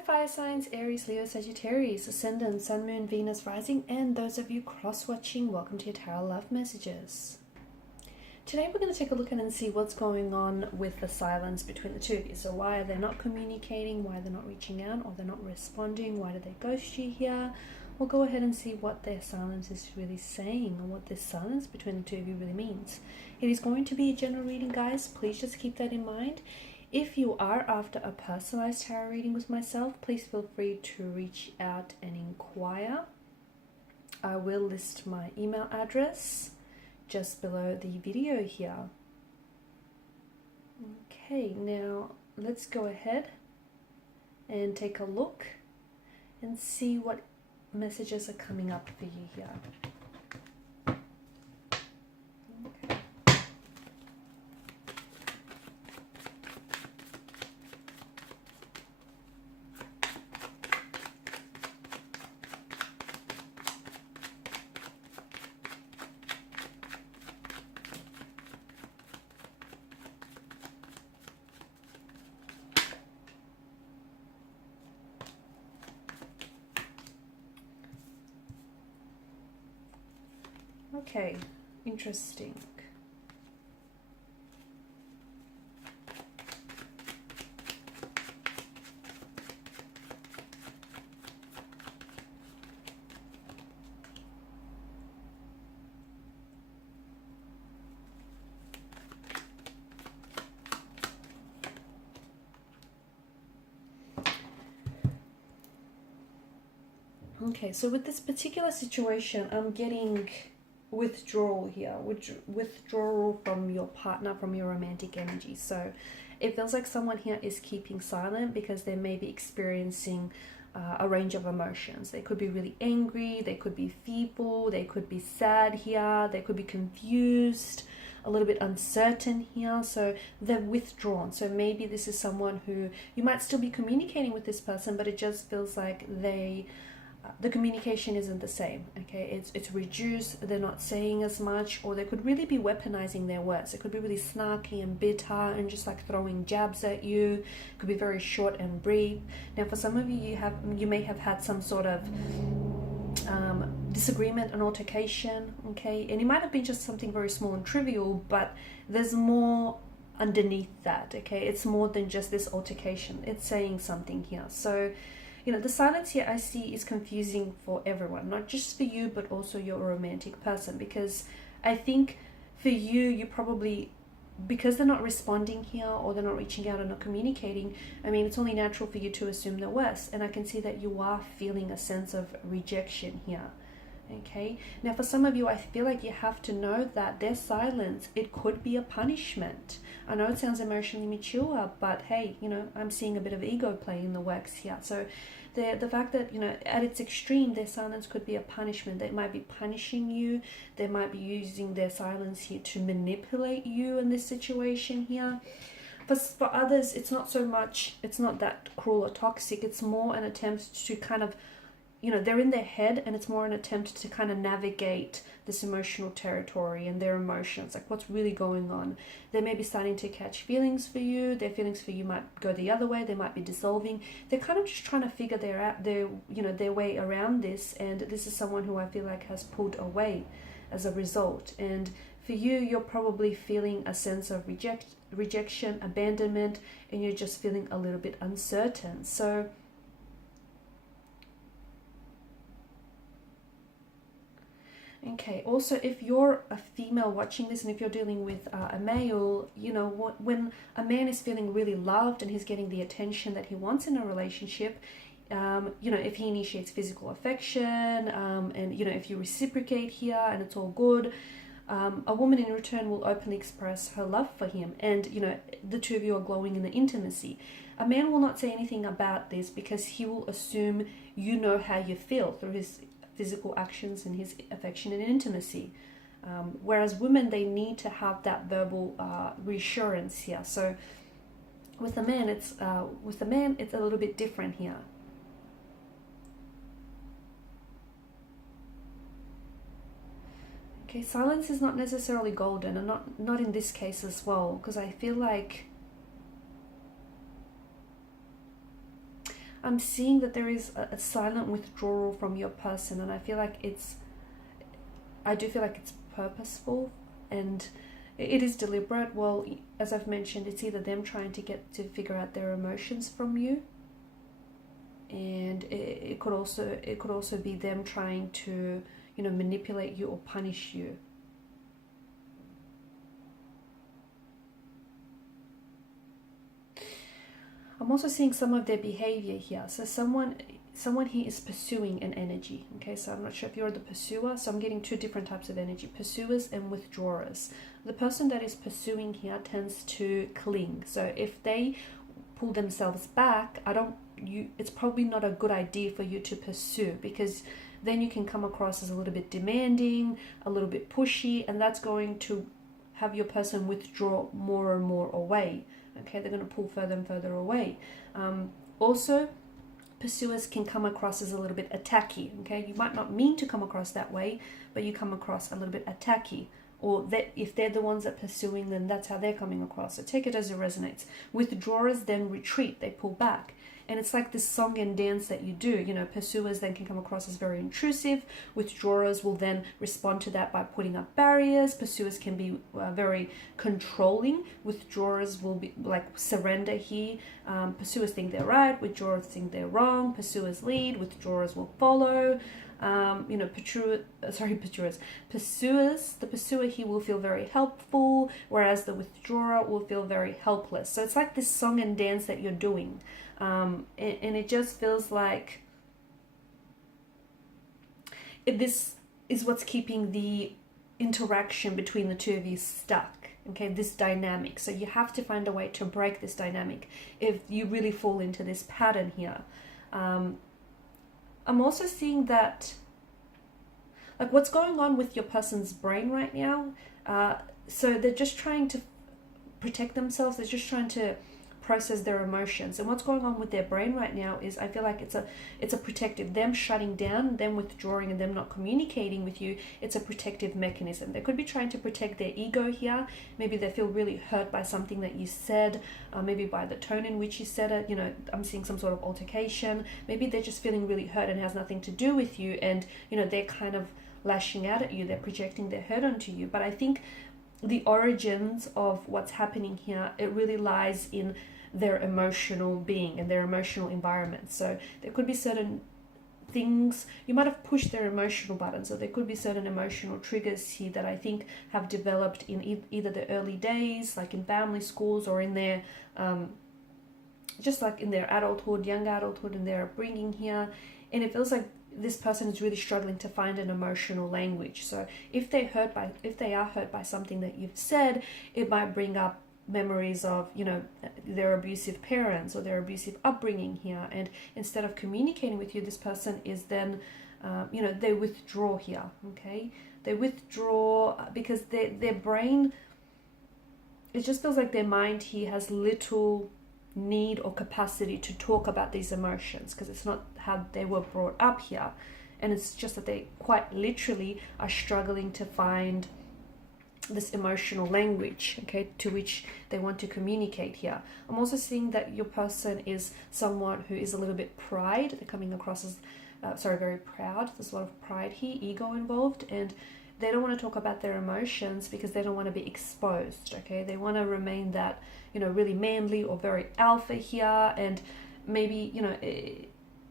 fire signs, Aries, Leo, Sagittarius, Ascendant, Sun, Moon, Venus, Rising, and those of you cross-watching, welcome to your Tarot Love Messages. Today we're going to take a look at and see what's going on with the silence between the two of you. So why are they not communicating, why they're not reaching out, or they're not responding, why do they ghost you here? We'll go ahead and see what their silence is really saying and what this silence between the two of you really means. It is going to be a general reading, guys. Please just keep that in mind. If you are after a personalized tarot reading with myself, please feel free to reach out and inquire. I will list my email address just below the video here. Okay, now let's go ahead and take a look and see what messages are coming up for you here. Okay. Okay, interesting. Okay, so with this particular situation, I'm getting withdrawal here, withdrawal from your partner, from your romantic energy. So it feels like someone here is keeping silent because they may be experiencing a range of emotions. They could be really angry, they could be fearful, they could be sad here, they could be confused, a little bit uncertain here. So they're withdrawn. So maybe this is someone who you might still be communicating with this person, but it just feels like the communication isn't the same. Okay, it's reduced, they're not saying as much, or they could really be weaponizing their words. They could be really snarky and bitter and just like throwing jabs at you. It could be very short and brief. Now for some of you, you may have had some sort of disagreement, an altercation, okay, and it might have been just something very small and trivial, but there's more underneath that. Okay, it's more than just this altercation, it's saying something here. So you know, the silence here I see is confusing for everyone, not just for you, but also your romantic person. Because I think for you, you probably, because they're not responding here or they're not reaching out or not communicating, I mean, it's only natural for you to assume the worst. And I can see that you are feeling a sense of rejection here. Okay, now for some of you, I feel like you have to know that their silence, it could be a punishment. I know it sounds emotionally mature, but hey, you know, I'm seeing a bit of ego play in the works here. So the fact that, you know, at its extreme, their silence could be a punishment. They might be punishing you. They might be using their silence here to manipulate you in this situation here. For others, it's not so much, it's not that cruel or toxic. It's more an attempt to kind of, you know, they're in their head, and it's more an attempt to kind of navigate this emotional territory and their emotions, like what's really going on. They may be starting to catch feelings for you. Their feelings for you might go the other way. They might be dissolving. They're kind of just trying to figure their way around this. And this is someone who I feel like has pulled away as a result. And for you, you're probably feeling a sense of rejection, abandonment, and you're just feeling a little bit uncertain. So okay, also if you're a female watching this, and if you're dealing with a male, you know, when a man is feeling really loved and he's getting the attention that he wants in a relationship, you know, if he initiates physical affection, and, you know, if you reciprocate here and it's all good, a woman in return will openly express her love for him, and, you know, the two of you are glowing in the intimacy. A man will not say anything about this because he will assume you know how you feel through his physical actions and his affection and intimacy. Whereas women, they need to have that verbal reassurance here. So with the man, it's a little bit different here. Okay, silence is not necessarily golden, and not in this case as well, because I feel like I'm seeing that there is a silent withdrawal from your person, and I do feel like it's purposeful, and it is deliberate. Well, as I've mentioned, it's either them trying to get to figure out their emotions from you, and it could also be them trying to, you know, manipulate you or punish you. I'm also seeing some of their behavior here. So someone here is pursuing an energy. Okay, so I'm not sure if you're the pursuer. So I'm getting two different types of energy: pursuers and withdrawers. The person that is pursuing here tends to cling. So if they pull themselves back, it's probably not a good idea for you to pursue, because then you can come across as a little bit demanding, a little bit pushy, and that's going to have your person withdraw more and more away. Okay, they're going to pull further and further away. Also, pursuers can come across as a little bit attacky. Okay, you might not mean to come across that way, but you come across a little bit attacky. Or that if they're the ones that are pursuing, then that's how they're coming across. So take it as it resonates. Withdrawers then retreat, they pull back. And it's like this song and dance that you do. You know, pursuers then can come across as very intrusive. Withdrawers will then respond to that by putting up barriers. Pursuers can be very controlling. Withdrawers will be like surrender here. Pursuers think they're right. Withdrawers think they're wrong. Pursuers lead. Withdrawers will follow. You know, pursuers, the pursuer here will feel very helpful, whereas the withdrawer will feel very helpless. So it's like this song and dance that you're doing. And it just feels like this is what's keeping the interaction between the two of you stuck. Okay, this dynamic. So you have to find a way to break this dynamic if you really fall into this pattern here. I'm also seeing that, like, what's going on with your person's brain right now. So they're just trying to protect themselves. They're just trying to process their emotions. And what's going on with their brain right now is, I feel like it's a protective, them shutting down, them withdrawing, and them not communicating with you. It's a protective mechanism. They could be trying to protect their ego here. Maybe they feel really hurt by something that you said, maybe by the tone in which you said it. You know, I'm seeing some sort of altercation. Maybe they're just feeling really hurt and it has nothing to do with you, and you know, they're kind of lashing out at you. They're projecting their hurt onto you. But I think the origins of what's happening here, it really lies in their emotional being and their emotional environment. So there could be certain things, you might have pushed their emotional buttons, so there could be certain emotional triggers here that I think have developed in either the early days, like in family, schools, or in their just like in their adulthood, young adulthood, and their upbringing here. And it feels like this person is really struggling to find an emotional language. So if they are hurt by something that you've said, it might bring up memories of, you know, their abusive parents or their abusive upbringing here. And instead of communicating with you, this person is then, you know, they withdraw here. Okay, they withdraw because their brain, it just feels like their mind here has little need or capacity to talk about these emotions, because it's not how they were brought up here. And it's just that they quite literally are struggling to find this emotional language, okay, to which they want to communicate here. I'm also seeing that your person is someone who is a little bit pride. They're coming across as very proud. There's a lot of pride here, ego involved, and they don't want to talk about their emotions because they don't want to be exposed. Okay, they want to remain that, you know, really manly or very alpha here. And maybe, you know,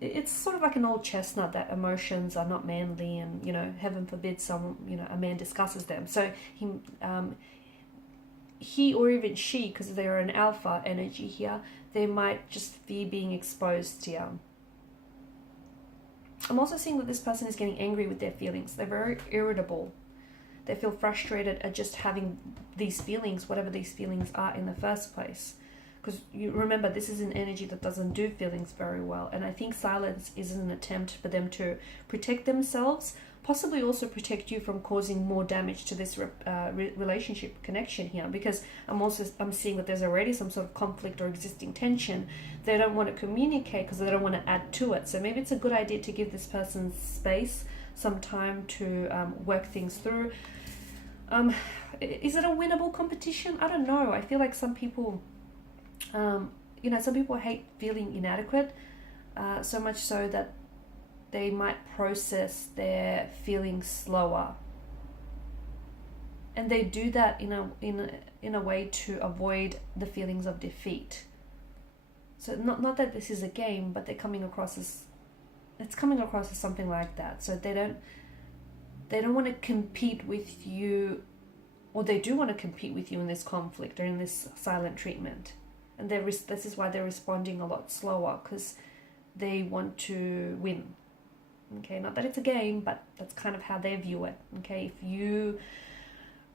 it's sort of like an old chestnut that emotions are not manly, and, you know, heaven forbid a man discusses them. So he or even she, because they're an alpha energy here, they might just be being exposed here. I'm also seeing that this person is getting angry with their feelings. They're very irritable. They feel frustrated at just having these feelings, whatever these feelings are in the first place. Because you remember, this is an energy that doesn't do feelings very well. And I think silence is an attempt for them to protect themselves, possibly also protect you from causing more damage to this relationship connection here. Because I'm seeing that there's already some sort of conflict or existing tension. They don't want to communicate because they don't want to add to it. So maybe it's a good idea to give this person space, some time to work things through. Is it a winnable competition? I don't know. I feel like some people... some people hate feeling inadequate. so much so that they might process their feelings slower. And they do that in a way to avoid the feelings of defeat. So not that this is a game, but they're coming across as, it's coming across as something like that. So they don't want to compete with you, or they do want to compete with you in this conflict or in this silent treatment. And this is why they're responding a lot slower, because they want to win. Okay, not that it's a game, but that's kind of how they view it. Okay, if you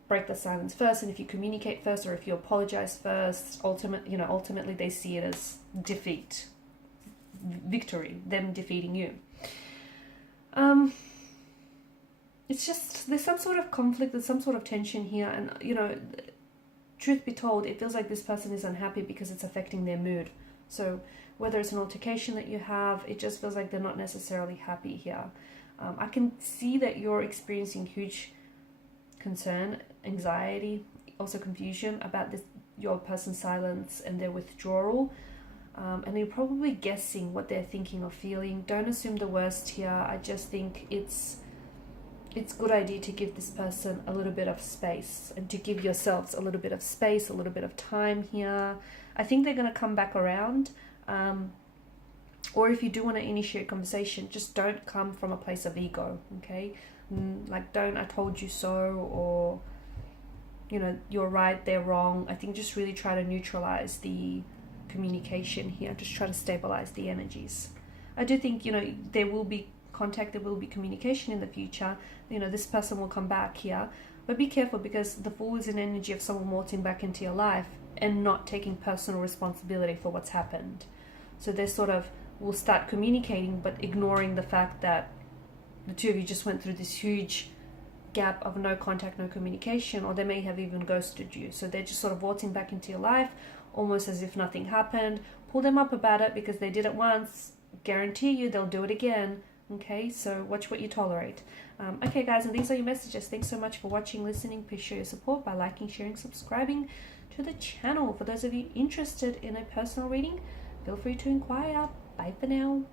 break the silence first, and if you communicate first, or if you apologize first, ultimately they see it as defeat, victory, them defeating you. It's just, there's some sort of conflict, there's some sort of tension here, and truth be told, it feels like this person is unhappy because it's affecting their mood. So whether it's an altercation that you have, it just feels like they're not necessarily happy here. I can see that you're experiencing huge concern, anxiety, also confusion about your person's silence and their withdrawal. And you're probably guessing what they're thinking or feeling. Don't assume the worst here. I just think it's a good idea to give this person a little bit of space, and to give yourselves a little bit of space, a little bit of time here. I think they're going to come back around. Or if you do want to initiate conversation, just don't come from a place of ego, okay? Like, don't, I told you so, or, you're right, they're wrong. I think just really try to neutralize the communication here. Just try to stabilize the energies. I do think, there will be contact, there will be communication in the future. This person will come back here. But be careful, because the Fool is an energy of someone waltzing back into your life and not taking personal responsibility for what's happened. So they sort of will start communicating, but ignoring the fact that the two of you just went through this huge gap of no contact, no communication, or they may have even ghosted you. So they're just sort of waltzing back into your life, almost as if nothing happened. Pull them up about it, because they did it once. Guarantee you they'll do it again. Okay, so watch what you tolerate. Okay, guys, and these are your messages. Thanks so much for watching, listening. Please show your support by liking, sharing, subscribing to the channel. For those of you interested in a personal reading, feel free to inquire. Bye for now.